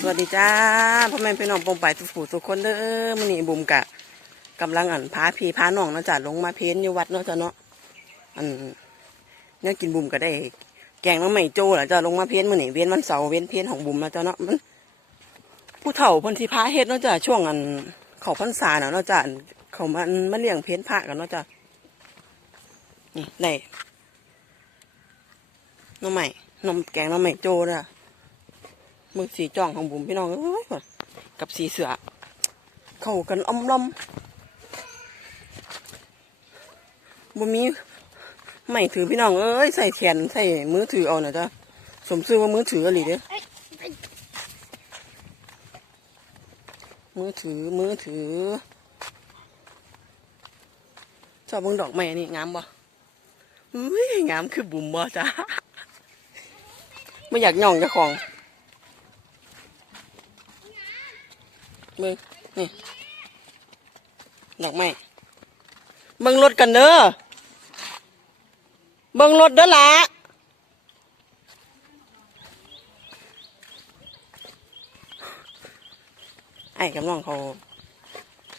สวัสดีจ้าพ่อแม่พี่น้องปงไปทุกผู้ทุกคนเด้อมื้อนี้บุ๋มกะกำลังอันพาพีพาน้องเนาะจ้ะลงมาเพ้นอยู่วัดเนาะจ้ะเนาะอันเนี่ยกินบุ๋มก็ได้ แกงน้องใหม่โจ้ล่ะจ้ะลงมาเพ้นมื้อนี้เว้นวันเสาร์เว้นเพ้นของบุ๋มแล้วจ้ะเนาะมัน ผู้เฒ่าเพิ่นที่พาเฮ็ดเนาะจ้ะช่วงอันเขาพรรษาน่ะเนาะจ้ะเขามันมาเลี้ยงเพ้นพระกันเนาะจ้ะนี่ได้น้องใหม่น้องแกงน้องใหม่โจ้เด้อ มึงสีจ่องของบุ๋มพี่น้องเอ้ยกับสีเสือ เข้ากันอมล้อมบ่มีไม่ถือพี่น้องเอ้ยใส่แขนใส่มือถือเอาหน่อยจ้ะสมซื่อว่ามือถืออะไรเด้อมือถือมือถือชอบเบิ่งดอกไม้นี่งามบ่อุ้ยงามคือบุ๋มบ่จ้ะไม่อยากย่องเจ้าของ มึงนี่ดอกไม้เบิ่งรถกันเด้อเบิ่งรถเด้อละไอ้กับน้องเขา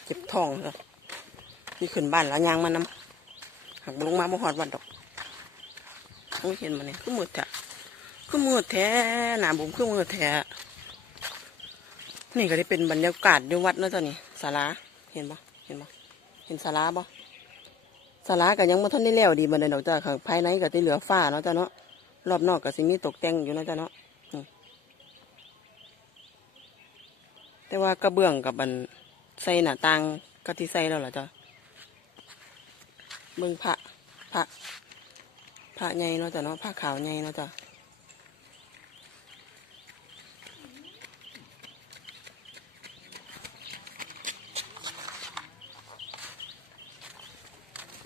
เจ็บท้องแล้วนี่ขึ้นบ้านแล้วยางมานน้ำหักลงมาบ่หอดวันดอกโอ้ยเห็นมันนี่คือมืดแท้คือมืดแท้หนาบุ๋มคือมืดแท้ นี่ก็ได้เป็นบรรยากาศอยู่วัดเนาะจ้ะนี่ศาลาเห็นปะเห็นปะเห็นศาลาปะศาลาก็ยังไม่ทันได้แล้วดีบันไดดอกจ้ะข้างภายในก็ที่เหลือฝ้าเนาะจ้ะเนาะรอบนอกก็สิมีตกแต่งอยู่เนาะจ้ะเนาะแต่ว่ากระเบื้องกับบันใส่หน้าต่างก็ที่ใส่แล้วล่ะจ้ะเบิ่งพระพระพระใหญ่เนาะจ้ะเนาะพระขาวใหญ่เนาะจ้ะ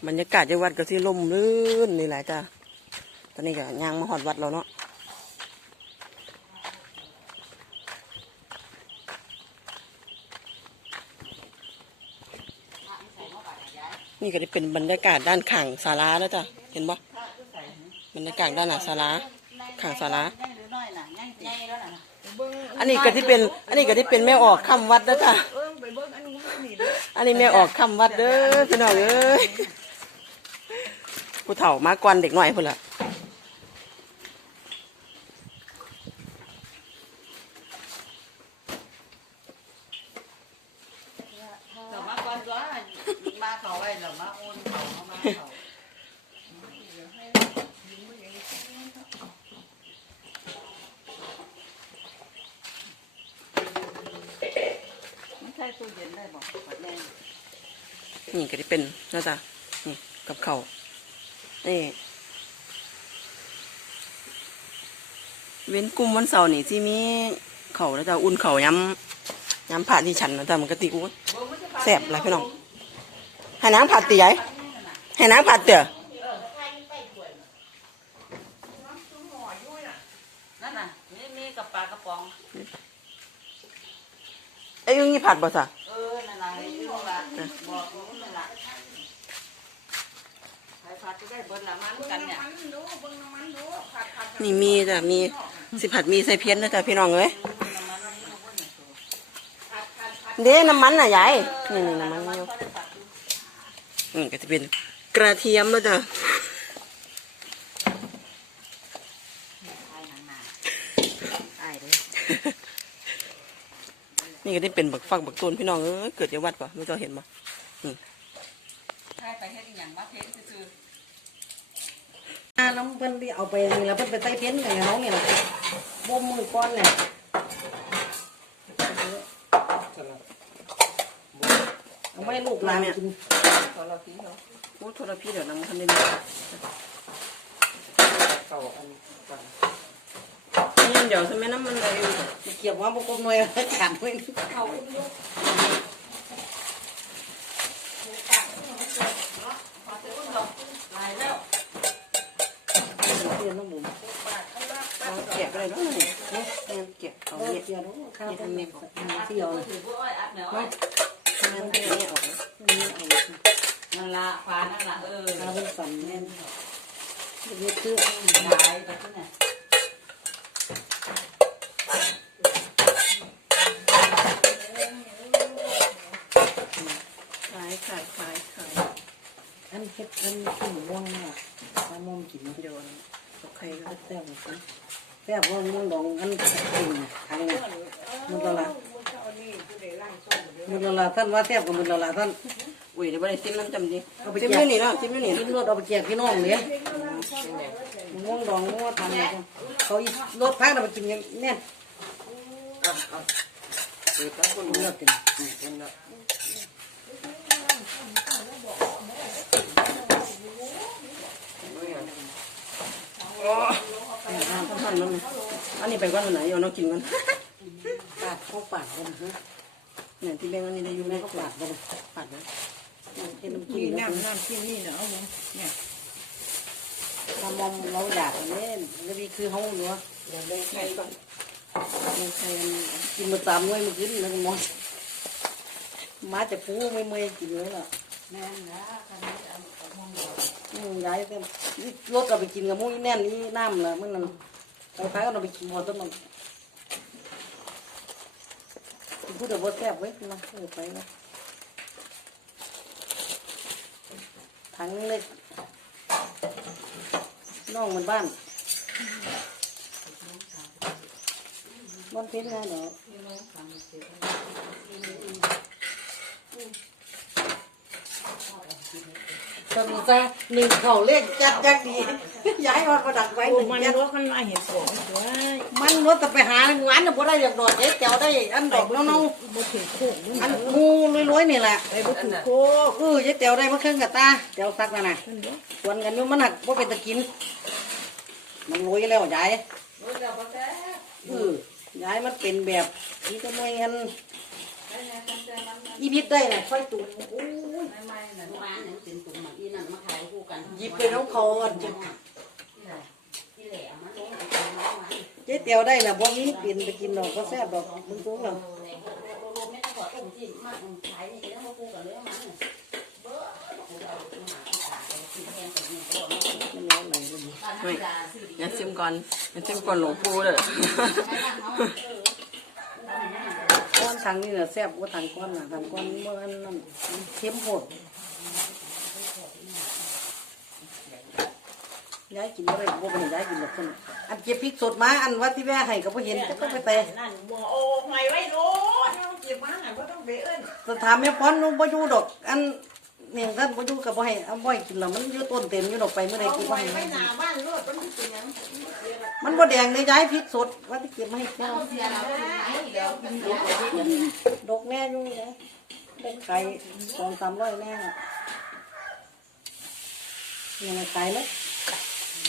บรรยากาศที่วัดก็สิลมลื่นนี่แหละจ้ะตอนนี้ก็ย่างมาหอดวัดเราเนาะนี่ก็ได้เป็นบรรยากาศด้านข้างศาลาแล้วจ้ะเห็นปะบรรยากาศด้านหน้าศาลาข้างศาลาอันนี้ก็ที่เป็น อันนี้ก็ที่เป็นแม่ออกคำวัดแล้วจ้ะอันนี้แม่ออกคำวัดเด้อพี่น้องเอ้ย ผู้เฒ่ามากกว่าเด็กหน่อยพุ่นละเรามาก่อนตัวมาเขาไว้เรามาโอนเขาเอามาเขาไม่ใช่ตู้เย็นได้บอกแบบนี้นี่ก็ที่เป็นนะจ๊ะนี่กับเขาว นี่เว้นกลุ่มวันเสาร์นี่ที่มีเขาวแล้วจ้ะอุ่นเขาวย้ำย้ำผัดที่ฉันนะจ๊ะมันก็ติอุ้ยแซ่บอะไรพี่น้องให้น้ำผัดตีใหญ่ให้น้ำผัดเตี๋ยนั่นน่ะนี่มีกับปลากระป๋องไอ้ยยังนี่ผัดบ่จ้ะ เออ นั่นน่ะนี่บอกละบอกว่านั่นละใครพัด จะได้เบิดละมันกันเนี่ยนี่มีจ้ะมีสิผัดมีใส่เพี้ยนนะจ๊ะพี่น้องเอ้ยเด้น้ำมันน่ะยายนี่นี่น้ำมันอยู่อืมก็จะเป็นกระเทียมแล้วจ้ะไอ้เด้นี่ก็ได้เป็นบักฟักบักตูนพี่น้องเอ้ยเกิดในวัดปะไม่เจ้าเห็นปะใช่ไปเฮ็ดอีหยังมาเทสซื่ออ่า น้องเพิ่นที่เอาไปนี่แล้วเพิ่นไปใต้เพ้นท์กันน้องนี่แหละบ่มมือก้อนเนี่ยเอาไว้ลูกหลานกินๆพอเราทิ้งเขาโอ้โทรพี่เดี๋ยวน้ำมันได้นี่นี่เดี๋ยวใช่ไหมน้ำมันเลยเกี่ยวว่าบ่กบหน่วยขาดไว้เขา ข้าวทำเนี่ยที่ยอมมาข้าวที่เนี่ยออกนี่ออกนั่นละฟ้านั่นละเออข้าวเป็นสันแน่นเยอะเตื้อหลายแบบนี้ขายขายขายขายอันเค็ดอันขินว่างมากมะม่วงกินโดนโอเคก็เต็มเลย แซ่บว่าม่วงดองอันกินทางนี้มันละละมันละละท่านว่าแซ่บกับมันละละท่านอุ้ยเดี๋ยวได้ซิมน้ำจำดิเอาไปซิมนี่นี่เนาะซิมอยู่นี่กินรถเอาไปแจกพี่น้องเนี่ยม่วงดองม่วงทำเนี่ยเขาอีรถพักเราไปกินอย่างเนี่ยเอาเดี๋ยวต้องคนเลือกกินอืมเป็นแล้วอ๋อ อ่าต้องหั่นแล้วนะอันนี้ไปก่อนวันไหนเอาน้องกินก่อนปาดเข้าปากกันนะเนี่ยที่แบงค์อันนี้ได้อยู่ในเข้าปาปากกกันปาดนะเห็นน้ำกินี่นน้ำน้ำที่นี่เนาะเอาบ่เนี่ยทำมอมเราอยากอันนี้แล้วนี่คือเขาเนาะเดี๋ยวเลยไข่ก่อนเลยไข่อันนี้กินมาตามด้วยมากินแล้วก็มองมาจากปูไม่เมยกินเลยล่ะแม่นนะ มูย้ายเต็มนี่รถเราไปกินกับมุ้ยแน่นนี่น้ำละมันนั่นไปพากันเราไปกินหมดต้นมันพูดแต่ว่าแซ่บไว้มาเออไปนะถังเล็กน้องมันบ้านบ้านเพ้นไงเนาะ ทำซะหนึ่งเข่าเลขจัดจักดีย้ายมันประดักไว้โอ้หนึ่งมันจัดรู้มันมาเห็นของตัวมันรถแต่ไปหาหวานน่ะบ่ได้อยากดอกเจ๊แจ๋วได้อันดอกเนาบ่ถือโคกมึงๆอันมูรวยๆนี่แหละไปบ่ถือโคกเออเจ๊แจ๋วได้มาเครื่องกับตาแจ๋วซักนั่นน่ะนั่นบ่ส่วนกันอยู่มันหักบ่เป็นตะกิน มันรวยแล้วยายรู้จักบ่แท้เออยายมันเป็นแบบนี้ก็ไม่งั้นอีพิษได้น่ะค่อยตุ่มโอ้ย หยิบไปน้องเขาอันที่แหลมมาลงไปกินน้องมาเจ๊แจ๋วได้น่ะบ่มีเปลี่ยนไปกินดอกก็แซ่บดอกมึงรู้หรอโรไม่ต้องขอตุ่มที่มากขายนี่แล้วมาคู่กันเลยมันเบ้อกูเอาตัวหมาที่ขายกินแทนกับนี่ก็บอกมันร้อนไหนก็มีบ้านน้ำยาซื้อดีอย่าซิมก่อนอย่าซิมก่อนหลวงปู่เด้อก้อนทางนี่น่ะแซ่บกว่าทางก้อนน่ะทางก้อนเมื่ออันนั้นเข้มโพด ย้ายกินอะไรบ่เป็นย้ายกินหรอกคนอันเก็บพริกสดมาอันว่าที่แม่ให้ก็บ่เห็นจะต้องไปแต่นั่นบ่โอ้ไงไว้โลดเก็บมาน่ะบ่ต้องไปเอิ้นสถามแม่พรหนูบ่อยู่ดอก อันเนี่ยท่านบ่อยู่ก็บ่ให้เอาบ่ให้กินแล้วมันอยู่ต้นเต็มอยู่ดอกไปเมื่อใดเอากูบ่ให้ไว้หน้าบ้านโลดมันสิเป็นหยังมันบ่แดงเลยย้ายพริกสดว่าที่เก็บมาให้เจ้าเสียแล้วดอกแม่อยู่นี่ได้ไข่สองสามร้อยแน่น่ะยังไงขายไห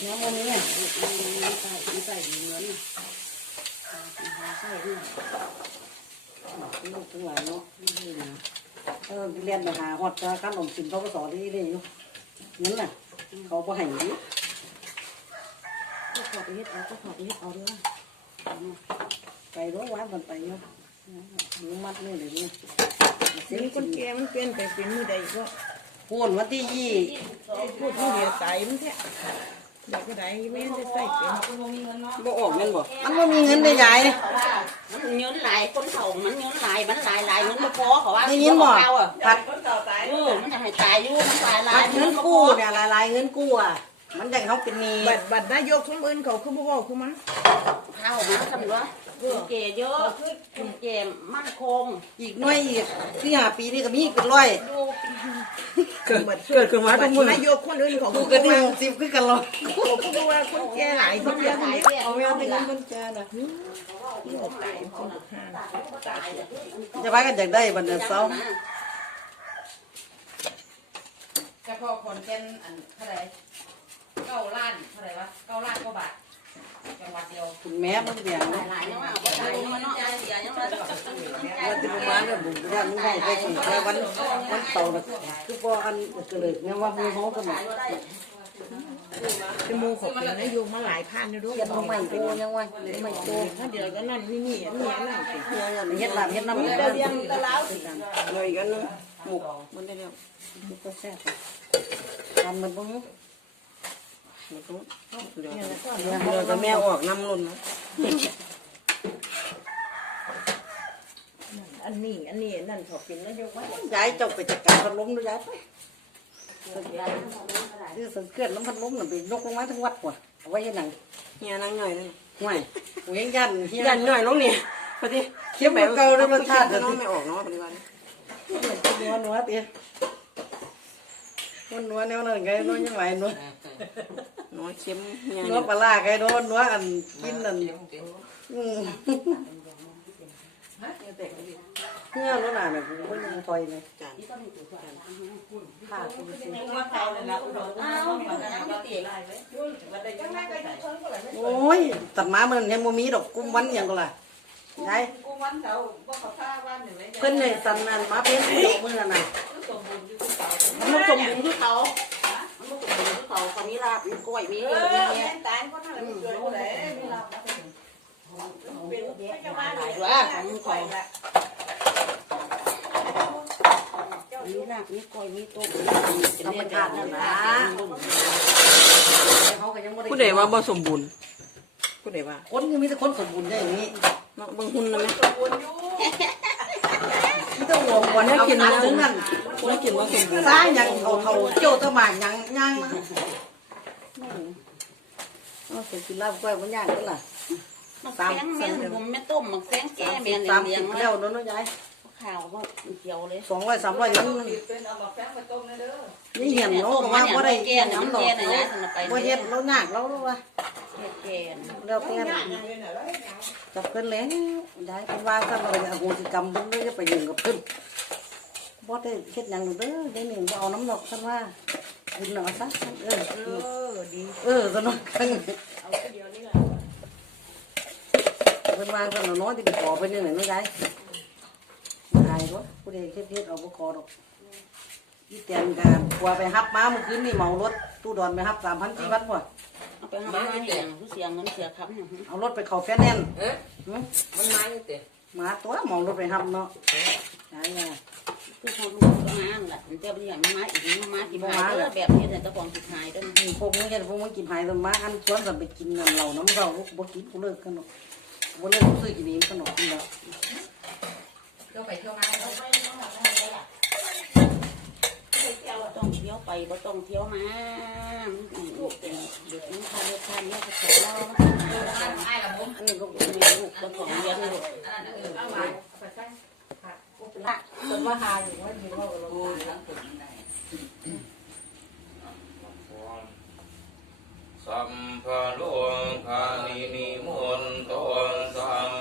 มน้ำวันนี้เนี่ยใส่ใส่เงินลูกทั้งหลายเนาะเออเรียนไปหาฮอดจะขนมสินเขาก็สอนที่นี่อยู่นั่นน่ะเขาบ่ให้ดิก็ขอไปเฮ็ดเอาก็ขอไปเฮ็ดเอาด้วยไปร้องว้านกันไปเนาะอนุมัติเลยเดี๋ยวนี้เสียงมีคคนนแก่มันเปลี่ยนไปเป็นมื้อใดก็พูนวันที่ยี่พูดผู้เดียวตายมันแท้ เด็กก็ได้ไม่ได้ใส่เป็นบ่ออกแม่นบ่มันไม่มีเงินได้ยายเขาว่ามันเงินหลายคนเขามันเงินหลายมันหลายหลายเงินมาพอเขาว่าได้ยินบ่เอาอะผัดคนเก่าตายเออมันจะให้ตายอยู่มันตายหลาผัยดเงินกู้เนี่ยหลายๆเงินกู้อะมันยังเขาเป็นหนี้บัดบัดนายกสมบูรณ์เขาคือบ่เว้าคือมันเข้ามาทำว่า คนเก่เยอะคนเก่มั่นคง อีกหน้อยอีกที่หาปีนี่ก็มีเป็นร้อยดูเกิดเกิดขึ้นมาทุกมื้อนายกคนอื่นเขากูก็บ่นี่ว่าสิบคือกันหรอกเขาคือบ่ว่าคนแก่หลายคนเดียวคนนี้เอาแม่แต่เงินมันแก่น่ะจะไปกันอยากได้บันเดือนเสาร์กระพาะคนเป็นอันเท่าไรเก้าล้านเท่าไรวะเก้าล้านกว่าบาท จังหวัดเดียวคุณแม่มันเบียงเนาะลายยังว่าหลายยังว่าเนาะเสียยังว่าว่าที่ประมาณเนี่ยบุญญาติมึงให้ไปส่งแค่วันวันเสาร์น่ะคือพออันเกลือเนี่ยว่ามือเขากันจมูกขาเป็นนายกมาหลายพันแล้วด้วยเฮ็ดมาใหม่โตยังว่าไม่โตถ้าเดี๋ยวก็นั่นนี่นี่นนี้อันนั้นเฮ็ดลาบเฮ็ดน้ำเฮ็ดเรียงตะลาวเลยอีกอันหนึงหมกมันได้แล้วก็แซ่บทำมันบ่ ฮู้หมกนู้นเหลือเหลือก็แม่ออกน้ำล้นนะอันนี้อันนี้นั่นเขาเป็นนายกมาย้ายเจ้าไปจัดการพัดลมด้วยย้ายไปซื้อสังเกตน้ำพันล้มน่ะไปยกลงมาทั้งวัดกว่าเอาไว้ยังไงเฮียนั่งหน่อยนั่นห่วยโอ้ยยันเฮียยันหน่อยลงนี่พอดีเค็มกว่าเก่าแล้วรสชาติเนาะไม่ออกเนาะปฏิบัตินัวนัวเตี้ย นัวนัวแนวนั้นไงนัวยังไงนัวน้อยเค็มเฮียนัวปลาร้าไงนัวนัวอันกินนั่นอืมเงื่อนัวหนาเนี่ยกูก็ยังถอยเลยจานข้ากูไปซื้อว่าเขาเลยนะอุดรอ้าวมันก็ยังไม่ติดวันใดยังไม่ได้ใส่โอ้ยตัดหมามันยังบ่มีดอกกุ้มวันอย่างก็ล่ะยายกูวันเขาว่าเขาฆ่าวันอยู่ไหมเพิ่นเนี่ยสันนั่นมาเป็นดอกมือนั่นน่ะ สมบูรณ์อยู่เขามันบ่สมบูรณ์คือเขา มันบ่สมบูรณ์คือเขาเขามีลาบมีกล้วยมีเอเอ็นมีอเนี้แม่ยตายคนนั้นเป็นคนไหนมีเราเป็นไม่จะมาหลายว่าของเขามีลาบมีกล้วยมีต้มเป็นเรื่องนั่นนะแต่เขาก็ยังบ่ได้ผู้ใดว่าบ่สมบูรณ์ผู้ใดว่าคนยังมีแต่คนสมบูรณ์ได้อย่างนี้เนาะเบิ่งหุ่นนะแม่ สมบูรณ์อยู่มีแต่หัวกวนเอากินอันนึงนั่น แล้วกินว่าสมบูรณ์ซ้ายยังเขาเขาเจียวตะหมากยังยังเอาสิกินลาบก้อยมันย่างกันล่ะมันแข็งแม่นผมแม่ต้มมันแข็งแก่แม่นสามเลี้สิยงบมาแล้วเนาะเนาะยายข้าวก็เขียวเลยสองร้อยสามร้อยยังเป็นเอามาแฝงมาต้มเลยเด้อนี่เห็นเนาะก็ว่าบ่ได้แก่น้ำน้ำดอกแก่น่ะยายสนไปบ่เฮ็ดแล้วยากแล้วรู้ว่าแก่แล้วแต่จับเพิ่นแล้วยายเพิ่นว่ากันว่าอโหสิกรรมเพิ่นเลยไปยุ่งกับเพิ่น บ่ได้เฮ็ดหยังเด้อได้หนึ่งบ่เอาน้ำดอกซั่นว่าคุณน่ะซะเออเออดีเออซั่นเนาะเพิ่นว่าซั่นเนาะน้อยที่ไปขอเพิ่นนี่แหละเนาะยายอายบ่ผู้ใดเฮ็ดๆเอาบ่ขอดอกอีแตนก็กลัวไปฮับมาเมื่อคืนนี่เมารถตู้ดอนไปฮับ3,000ที่วัดบ่เอาไปหามาเลี้ยงผู้เสียเงินเสียครับเนี่ยเอารถไปเข้าแฟนแนนซ์เอ๊ะหึมันมาอยู่เตะมาตัวมองรถไปฮับเนาะยายว่าคือเขาลูกก็มา แหละมันจะเลี้ยงมาอีกมามากี่มาเด้อแบบนี้แต่ตะกองสุดท้ายเด้ออืมพวกมึงเห็นพวกมึงกินหายตัวมาอันชวนกันไปกินน้ำเหล้าน้ำเราลูกบ่กินกูเลิกกันเนาะบ่เลิกกูซื้อกินนี้ขนมกินแล้วเที่ยวไปเที่ยวมาแล้วต้องเที่ยวไปบ่ต้องเที่ยวมาลูกเป็นเด็กนี่ค่ะเด็กค่ะเนี่ยก็ขอเล่าไอ้ละมุ้งอันนี้ก็มีลูกก็ของเรียนลูก ว่าหาอยู่ว่ากินว่าก็ลโอ้งยทั้งตึกนี่ได้สัมภะโลกานินิมนตนสัม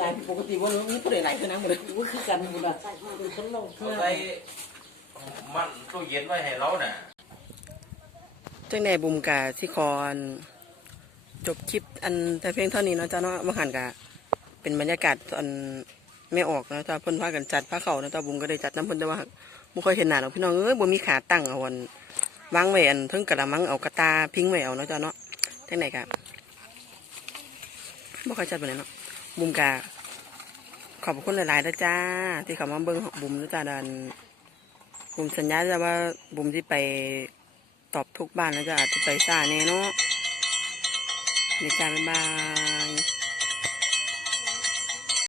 งานปกติว่ามีผู้ใดหลายคือนังหมดเลยกูคือกันกูน่ะเป็นคนลงเอาใส่มันตู้เย็นไว้ให้เราน่ะ จังไดบุมกะที่คอนจบคลิปอันแต่เพียงเท่านี้เนาะจ้าเนาะมาหันกะ เป็นบรรยากาศตอนไม่ออกเนาะจ้าเพิ่นพากันจัดผ้าเขาวเนาะจ้าบุมก็ได้จัดน้ำเพิ่นแต่ว่าบ่ค่อยเห็นหน้าหรอกพี่น้องเอ้ยบ่มีขาตั้งเอาวันวางไว้อันเทิงกระมังเอากระตาพิงไว้เอาเนาะจ้าเนาะจังไดกะบ่ค่อยจัดปานใดเนาะ บุมกะขอบคุณหลายๆนะจ้า ที่เขามาเบิ้งบุมนะจ้าดันบุมสัญญาจะว่าบุมที่ไปตอบทุกบ้านนะจะอาจจะไปซ่าแน่เนาะนี่จ้าบ๊ายบาย